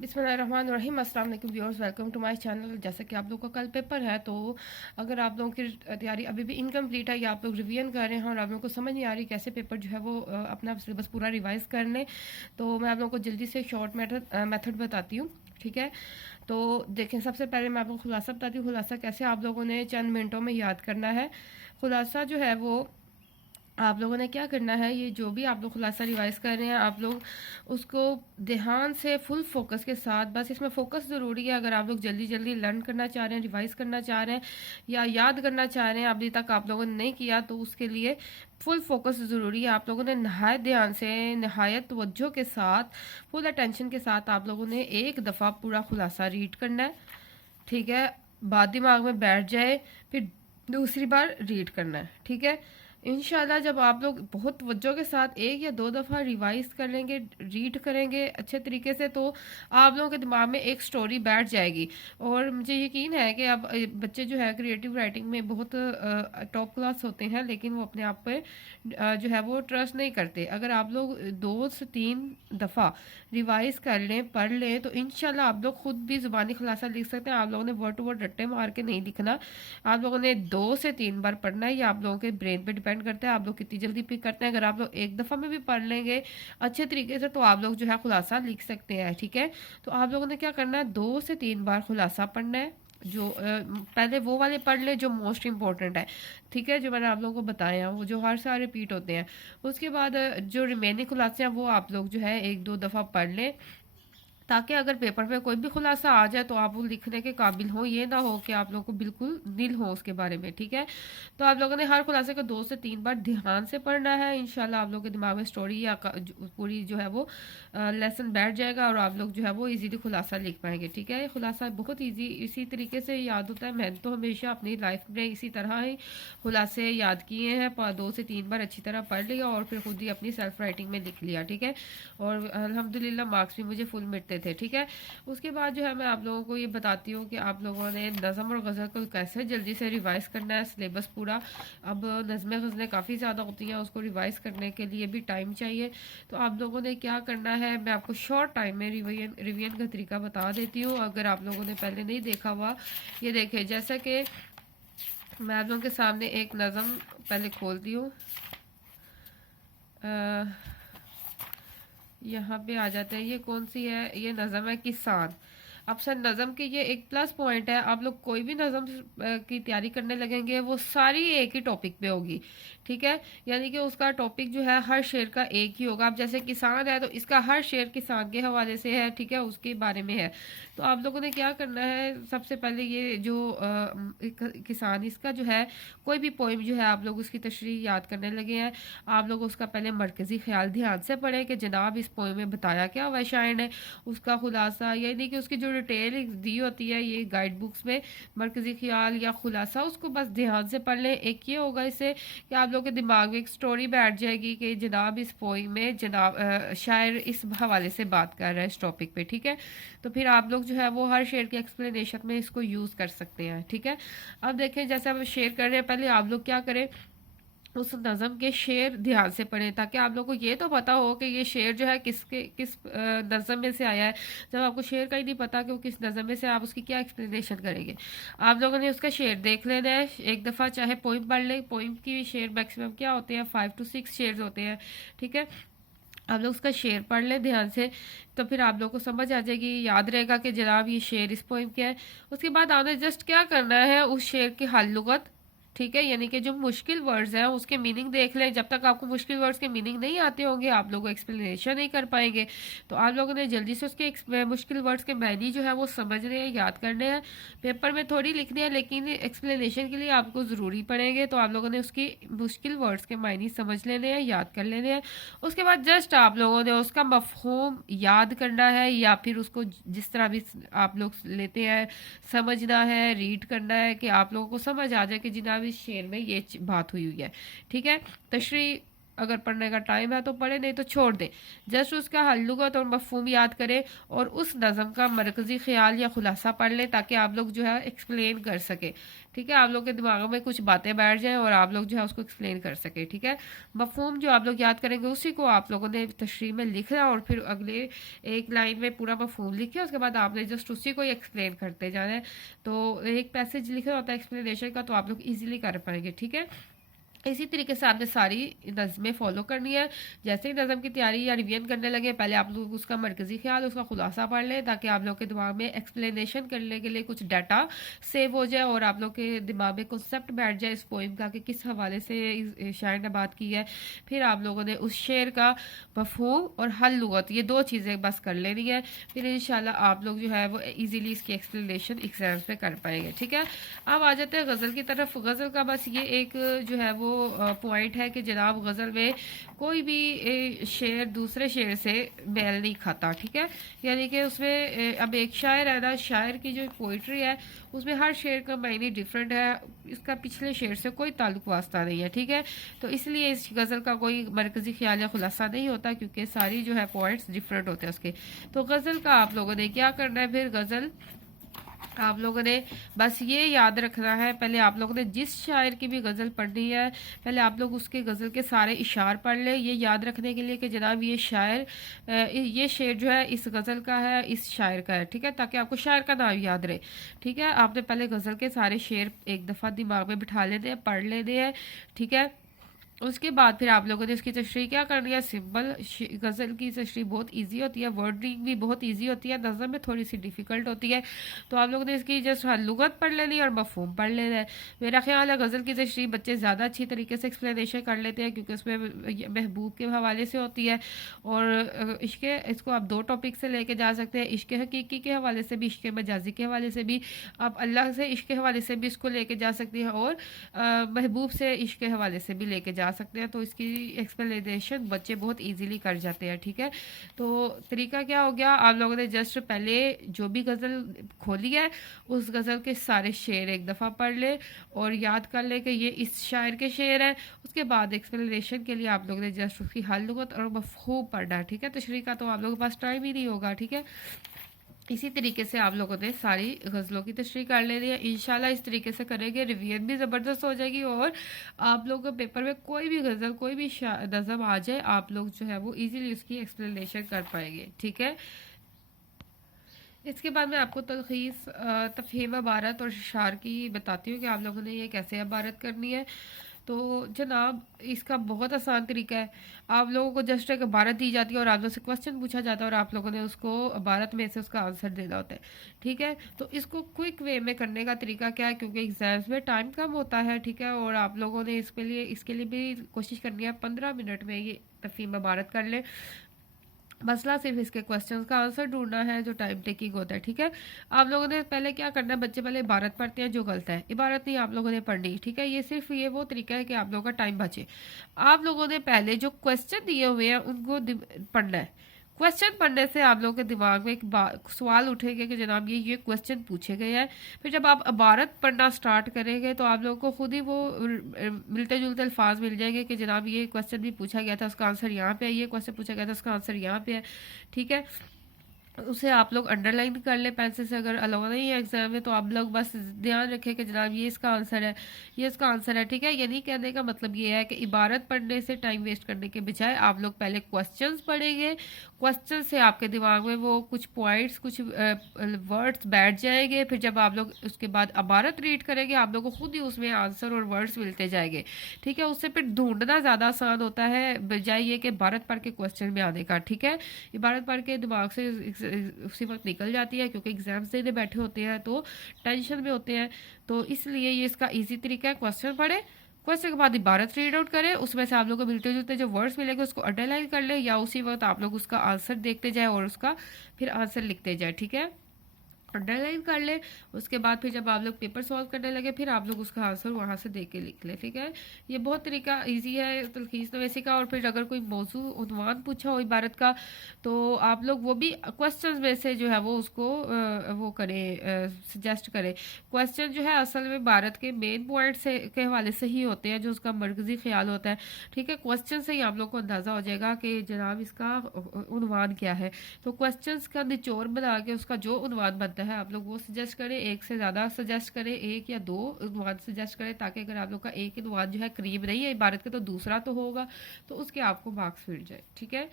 बिस्मिल्लाहिर्रहमानिर्रहीम। अस्सलाम वालेकुम viewers, welcome to my channel. जैसे कि आप लोगों का कल पेपर है, तो अगर आप लोगों की तैयारी अभी भी इनकम्प्लीट है या आप लोग रिवीजन कर रहे हैं और आप लोगों को समझ नहीं आ रही कैसे पेपर जो है वो अपना सिलेबस पूरा रिवाइज कर लें, तो मैं आप लोगों को जल्दी से शॉर्ट मेथड बताती हूँ। ठीक है, तो देखें, सबसे पहले मैं आपको खुलासा बताती हूँ। खुलासा कैसे आप लोगों ने चंद मिनटों में याद करना है। खुलासा जो है वो आप लोगों ने क्या करना है, ये जो भी आप लोग खुलासा रिवाइज कर रहे हैं, आप लोग उसको ध्यान से फुल फोकस के साथ, बस इसमें फोकस ज़रूरी है। अगर आप लोग जल्दी जल्दी लर्न करना चाह रहे हैं, रिवाइज करना चाह रहे हैं या याद करना चाह रहे हैं, अभी तक आप लोगों ने नहीं किया, तो उसके लिए फुल फोकस ज़रूरी है। आप लोगों ने नहायत ध्यान से, नहायत तवज्जो के साथ, फुल अटेंशन के साथ आप लोगों ने एक दफ़ा पूरा खुलासा रीड करना है। ठीक है, बात दिमाग में बैठ जाए, फिर दूसरी बार रीड करना है। ठीक है, इंशाल्लाह जब आप लोग बहुत तवज्जो के साथ एक या दो दफ़ा रिवाइज कर लेंगे, रीड करेंगे अच्छे तरीके से, तो आप लोगों के दिमाग में एक स्टोरी बैठ जाएगी। और मुझे यकीन है कि अब बच्चे जो है क्रिएटिव राइटिंग में बहुत टॉप क्लास होते हैं, लेकिन वो अपने आप पे जो है वो ट्रस्ट नहीं करते। अगर आप लोग 2 से 3 दफ़ा रिवाइज कर लें, पढ़ लें, तो इंशाल्लाह आप लोग खुद भी ज़ुबानी खुलासा लिख सकते हैं। आप लोगों ने वर्ड टू वर्ड रट्टे मार के नहीं लिखना। आप लोगों ने 2 से 3 बार पढ़ना है। ये आप लोगों के ब्रेन पे डिपेंड करता है, आप लोग कितनी जल्दी पिक करते हैं। अगर आप लोग एक दफ़ा में भी पढ़ लेंगे अच्छे तरीके से, तो आप लोग जो है खुलासा लिख सकते हैं। ठीक है, तो आप लोगों ने क्या करना है, 2 से 3 बार खुलासा पढ़ना है। जो पहले वो वाले पढ़ ले जो मोस्ट इंपॉर्टेंट है। ठीक है, जो मैंने आप लोगों को बताया, वो जो हर साल रिपीट होते हैं। उसके बाद जो रिमेनिंग खुलासे हैं वो आप लोग जो है एक दो दफ़ा पढ़ लें, ताकि अगर पेपर पे कोई भी खुलासा आ जाए तो आप वो लिखने के काबिल हो, ये ना हो कि आप लोगों को बिल्कुल नील हो उसके बारे में। ठीक है, तो आप लोगों ने हर खुलासे को 2 से 3 बार ध्यान से पढ़ना है। इंशाल्लाह आप लोगों के दिमाग में स्टोरी या पूरी जो है वो लेसन बैठ जाएगा और आप लोग जो है वो इजीली खुलासा लिख पाएंगे। ठीक है, ये खुलासा बहुत ईजी इसी तरीके से याद होता है। मैंने तो हमेशा अपनी लाइफ में इसी तरह ही खुलासे याद किए हैं, 2 से 3 बार अच्छी तरह पढ़ लिया और फिर खुद ही अपनी सेल्फ राइटिंग में लिख लिया। ठीक है, और अल्हम्दुलिल्लाह मार्क्स भी मुझे फुल मिलते थे। ठीक है, उसके बाद जो है मैं आप लोगों को ये बताती हूँ कि आप लोगों ने नज़म और गज़ल को कैसे जल्दी से रिवाइज करना है, सिलेबस पूरा। अब नज़में गज़लें काफ़ी ज़्यादा होती हैं, उसको रिवाइज करने के लिए भी टाइम चाहिए। तो आप लोगों ने क्या करना है, मैं आपको शॉर्ट टाइम में रिवीजन का तरीका बता देती हूँ, अगर आप लोगों ने पहले नहीं देखा हुआ। ये देखें, जैसा कि मैं आप लोगों के सामने एक नज़म पहले खोलती हूँ। यहाँ पे आ जाते हैं, ये कौन सी है, ये नज़म है किसान। अब सर, नज़म के ये एक प्लस पॉइंट है, आप लोग कोई भी नज़म की तैयारी करने लगेंगे वो सारी एक ही टॉपिक पे होगी। ठीक है, यानी कि उसका टॉपिक जो है हर शेर का एक ही होगा। अब जैसे किसान है तो इसका हर शेर किसान के हवाले से है। ठीक है, उसके बारे में है। तो आप लोगों ने क्या करना है, सबसे पहले ये जो किसान, इसका जो है कोई भी पोइम जो है आप लोग उसकी तशरीह याद करने लगे हैं, आप लोग उसका पहले मरकज़ी ख्याल ध्यान से पढ़ें कि जनाब इस पोइम में बताया क्या हुआ है शायर ने, उसका खुलासा, यानी कि उसकी जो डिटेल दी होती है ये गाइड बुक्स में, मरकज़ी ख्याल या खुलासा, उसको बस ध्यान से पढ़ लें। एक ये होगा इससे कि आप लोग के दिमाग में एक स्टोरी बैठ जाएगी कि जनाब इस पोइम में जनाब शायर इस हवाले से बात कर रहा है इस टॉपिक पे। ठीक है, तो फिर आप लोग जो है वो हर शेर के एक्सप्लेनेशन में इसको यूज़ कर सकते हैं। ठीक है, अब देखें, जैसे हम शेर कर रहे हैं, पहले आप लोग क्या करें, उस नज़म के शेर ध्यान से पढ़ें, ताकि आप लोगों को ये तो पता हो कि ये शेर जो है किस नज़म में से आया है। जब आपको शेर का ही नहीं पता कि वो किस नज़म में से, आप उसकी क्या एक्सप्लेनेशन करेंगे। आप लोगों ने उसका शेर देख लेना है एक दफ़ा, चाहे पोइम पढ़ लें। पोइम की शेर मैक्सिमम क्या होते हैं, 5 to 6 शेर होते हैं। ठीक है, आप लोग उसका शेर पढ़ लें ध्यान से, तो फिर आप लोग को समझ आ जाएगी, याद रहेगा कि जनाब ये शेर इस पोइम के है। उसके बाद आपने जस्ट क्या करना है, उस शेर की हल लुगत, ठीक है, यानी कि जो मुश्किल वर्ड्स हैं उसके मीनिंग देख लें। जब तक आपको मुश्किल वर्ड्स के मीनिंग नहीं आते होंगे, आप लोग एक्सप्लेनेशन नहीं कर पाएंगे। तो आप लोगों ने जल्दी से उसके मुश्किल वर्ड्स के मायने जो है वो समझने हैं, याद करने हैं। पेपर में थोड़ी लिखने हैं, लेकिन एक्सप्लेनेशन के लिए आपको ज़रूरी पड़ेंगे। तो आप लोगों ने उसकी मुश्किल वर्ड्स के मायने समझ लेने हैं, याद कर लेने हैं। उसके बाद जस्ट आप लोगों ने उसका मफहूम याद करना है, या फिर उसको जिस तरह भी आप लोग लेते हैं समझना है, रीड करना है, कि आप लोगों को समझ आ जाए कि जनाब इस शेर में ये बात हुई हुई है। ठीक है, तशरीह अगर पढ़ने का टाइम है तो पढ़े, नहीं तो छोड़ दे। जस्ट उसका हल लुगत और मफहूम याद करें और उस नज़म का मरकज़ी ख्याल या खुलासा पढ़ लें, ताकि आप लोग जो है एक्सप्लेन कर सके। ठीक है, आप लोग के दिमाग में कुछ बातें बैठ जाएं और आप लोग जो है उसको एक्सप्लेन कर सके। ठीक है, मफहूम जो आप लोग याद करेंगे उसी को आप लोगों ने तशरीह में लिखना और फिर अगले एक लाइन में पूरा मफहूम लिखे, उसके बाद आपने जस्ट उसी को ही एक्सप्लेन करते जाना है। तो एक पैसेज लिखा होता है एक्सप्लेनेशन का, तो आप लोग ईजिली कर पाएंगे। ठीक है, इसी तरीके से आपने सारी नज़में फॉलो करनी है। जैसे ही नज़म की तैयारी या रिवीजन करने लगे, पहले आप लोग उसका मरकज़ी ख्याल, उसका खुलासा पढ़ लें, ताकि आप लोग के दिमाग में एक्सप्लेनेशन करने के लिए कुछ डाटा सेव हो जाए और आप लोग के दिमाग में कंसेप्ट बैठ जाए इस पोइम का कि किस हवाले से इस शायर ने बात की है। फिर आप लोगों ने उस शेर का मफहूम और हल लुगत, ये दो चीज़ें बस कर लेनी है। फिर इंशाल्लाह आप लोग जो है वो ईजीली इसकी एक्सप्लेनेशन एग्जाम्स में कर पाएंगे। ठीक है, अब आ जाते हैं गज़ल की तरफ। गज़ल का बस ये एक जो है वो पॉइंट है कि जनाब गज़ल में कोई भी शेर दूसरे शेर से मेल नहीं खाता। ठीक है, यानी कि उसमें अब एक शायर है ना, शायर की जो पोइट्री है उसमें हर शेर का मायने डिफरेंट है, इसका पिछले शेर से कोई ताल्लुक वास्ता नहीं है। ठीक है, तो इसलिए इस गज़ल का कोई मरकज़ी ख्याल या खुलासा नहीं होता, क्योंकि सारी जो है पॉइंट्स डिफरेंट होते हैं उसके। तो गज़ल का आप लोगों ने क्या करना है, फिर गज़ल आप लोगों ने बस ये याद रखना है, पहले आप लोगों ने जिस शायर की भी गज़ल पढ़नी है, पहले आप लोग उसके गज़ल के सारे इशार पढ़ लें, ये याद रखने के लिए कि जनाब ये शायर ये शेर जो है इस गज़ल का है, इस शायर का है। ठीक है, ताकि आपको शायर का नाम याद रहे। ठीक है, आपने पहले गज़ल के सारे शेर एक दफ़ा दिमाग में बिठा लेने हैं, पढ़ लेने हैं। ठीक है, उसके बाद फिर आप लोगों ने इसकी तशरीह क्या करनी है, सिंपल गज़ल की तशरीह बहुत इजी होती है, वर्डिंग भी बहुत इजी होती है, नज़म में थोड़ी सी डिफ़िकल्ट होती है। तो आप लोगों ने इसकी जस्ट लुगत पढ़ लेनी है और मफहूम पढ़ लेना है। मेरा ख्याल है गज़ल की तशरीह बच्चे ज़्यादा अच्छी तरीके से एक्सप्लेनेशन कर लेते हैं, क्योंकि उसमें महबूब के हवाले से होती है और इश्क, इसको आप दो टॉपिक से लेके जा सकते हैं, इश्क हकीकी के हवाले से भी, इश्क मजाजी के हवाले से भी, आप अल्लाह से इश्क के हवाले से भी इसको लेके जा सकती हैं और महबूब से इश्क के हवाले से भी लेके जा सकते हैं। तो इसकी एक्सप्लेनेशन बच्चे बहुत इजीली कर जाते हैं। ठीक है, तो तरीका क्या हो गया, आप लोगों ने जस्ट पहले जो भी गज़ल खोली है उस गज़ल के सारे शेर एक दफ़ा पढ़ ले और याद कर ले कि ये इस शायर के शेर हैं। उसके बाद एक्सप्लेनेशन के लिए आप लोगों ने जस्ट उसकी हल लुगत और मफहूम पढ़ना है। ठीक है, तशरीह का तो आप लोगों के पास टाइम ही नहीं होगा। ठीक है, इसी तरीके से आप लोगों ने सारी गज़लों की तशरीह कर लेनी है। इंशाल्लाह इस तरीके से करेंगे, रिवीजन भी ज़बरदस्त हो जाएगी और आप लोगों के पेपर में कोई भी गज़ल, कोई भी नज़म आ जाए, आप लोग जो है वो इजीली उसकी एक्सप्लेनेशन कर पाएंगे। ठीक है, इसके बाद मैं आपको तलखीस तफहीम इबारत और शार की बताती हूँ कि आप लोगों ने ये कैसे इबारत करनी है। तो जनाब इसका बहुत आसान तरीका है, आप लोगों को जस्ट एक इबारत दी जाती है और आप लोगों से क्वेश्चन पूछा जाता है और आप लोगों ने उसको इबारत में से उसका आंसर देना होता है। ठीक है, तो इसको क्विक वे में करने का तरीका क्या है, क्योंकि एग्जाम्स में टाइम कम होता है। ठीक है, और आप लोगों ने इसके लिए भी कोशिश करनी है 15 मिनट में ये तफहीम इबारत कर ले। मसला सिर्फ इसके क्वेश्चंस का आंसर ढूंढना है जो टाइम टेकिंग होता है। ठीक है, आप लोगों ने पहले क्या करना है, बच्चे पहले इबारत पढ़ते हैं जो गलत है, इबारत नहीं आप लोगों ने पढ़नी। ठीक है, ये सिर्फ ये वो तरीका है कि आप लोगों का टाइम बचे। आप लोगों ने पहले जो क्वेश्चन दिए हुए हैं उनको पढ़ना है। क्वेश्चन पढ़ने से आप लोगों के दिमाग में एक सवाल उठेगा कि जनाब ये क्वेश्चन पूछे गए हैं। फिर जब आप इबारत पढ़ना स्टार्ट करेंगे तो आप लोगों को खुद ही वो मिलते जुलते अल्फाज मिल जाएंगे कि जनाब ये क्वेश्चन भी पूछा गया था, उसका आंसर यहाँ पे है, ये क्वेश्चन पूछा गया था, उसका आंसर यहाँ पे है। ठीक है, उसे आप लोग अंडरलाइन कर ले पेंसिल से, अगर अलाउ नहीं है एग्जाम में तो आप लोग बस ध्यान रखें कि जनाब ये इसका आंसर है, ये इसका आंसर है। ठीक है, ये नहीं कहने का मतलब ये है कि इबारत पढ़ने से टाइम वेस्ट करने के बजाय आप लोग पहले क्वेश्चंस पढ़ेंगे, क्वेश्चन से आपके दिमाग में वो कुछ पॉइंट्स, कुछ वर्ड्स बैठ जाएंगे। फिर जब आप लोग उसके बाद इबारत रीड करेंगे आप लोग को खुद ही उसमें आंसर और वर्ड्स मिलते जाएंगे। ठीक है, उससे फिर ढूंढना ज़्यादा आसान होता है बजाय ये कि इबारत पढ़ के क्वेश्चन में आने का। ठीक है, इबारत पढ़ के दिमाग से उसी वक्त निकल जाती है, क्योंकि एग्जाम्स देने बैठे होते हैं तो टेंशन में होते हैं। तो इसलिए ये इसका ईजी तरीका है, क्वेश्चन पढ़े, क्वेश्चन के बाद इबारत रीड आउट करें, उसमें से आप लोगों को मिलते जुलते जो वर्ड्स मिलेंगे उसको अंडरलाइन कर ले, या उसी वक्त आप लोग उसका आंसर देखते जाए और उसका फिर आंसर लिखते जाए। ठीक है, अंडरलाइन कर लें। उसके बाद फिर जब आप लोग पेपर सॉल्व करने लगे फिर आप लोग उसका आंसर वहाँ से दे के लिख लें, ठीक है। ये बहुत तरीका इजी है तलखीस नवीसी का। और फिर अगर कोई मौजू उन्वान पूछा हो इबारत का तो आप लोग वो भी क्वेश्चन में से जो है वो उसको वो करें, सजेस्ट करें। क्वेश्चन जो है असल में इबारत के मेन पॉइंट से के हवाले से ही होते हैं, जो उसका मरकजी ख्याल होता है, ठीक है। क्वेश्चन से ही आप लोग को अंदाज़ा हो जाएगा कि जनाब इसका उन्वान क्या है। तो क्वेश्चंस का निचोड़ बना के उसका जो उन्वान बनता है आप लोग वो सजेस्ट करें। एक से ज़्यादा सजेस्ट करें, एक या दो उन्वान सजेस्ट करें, ताकि अगर आप लोग का एक उन्वान जो है करीब नहीं है इबारत के तो दूसरा तो होगा, तो उसके आपको मार्क्स मिल जाए, ठीक है।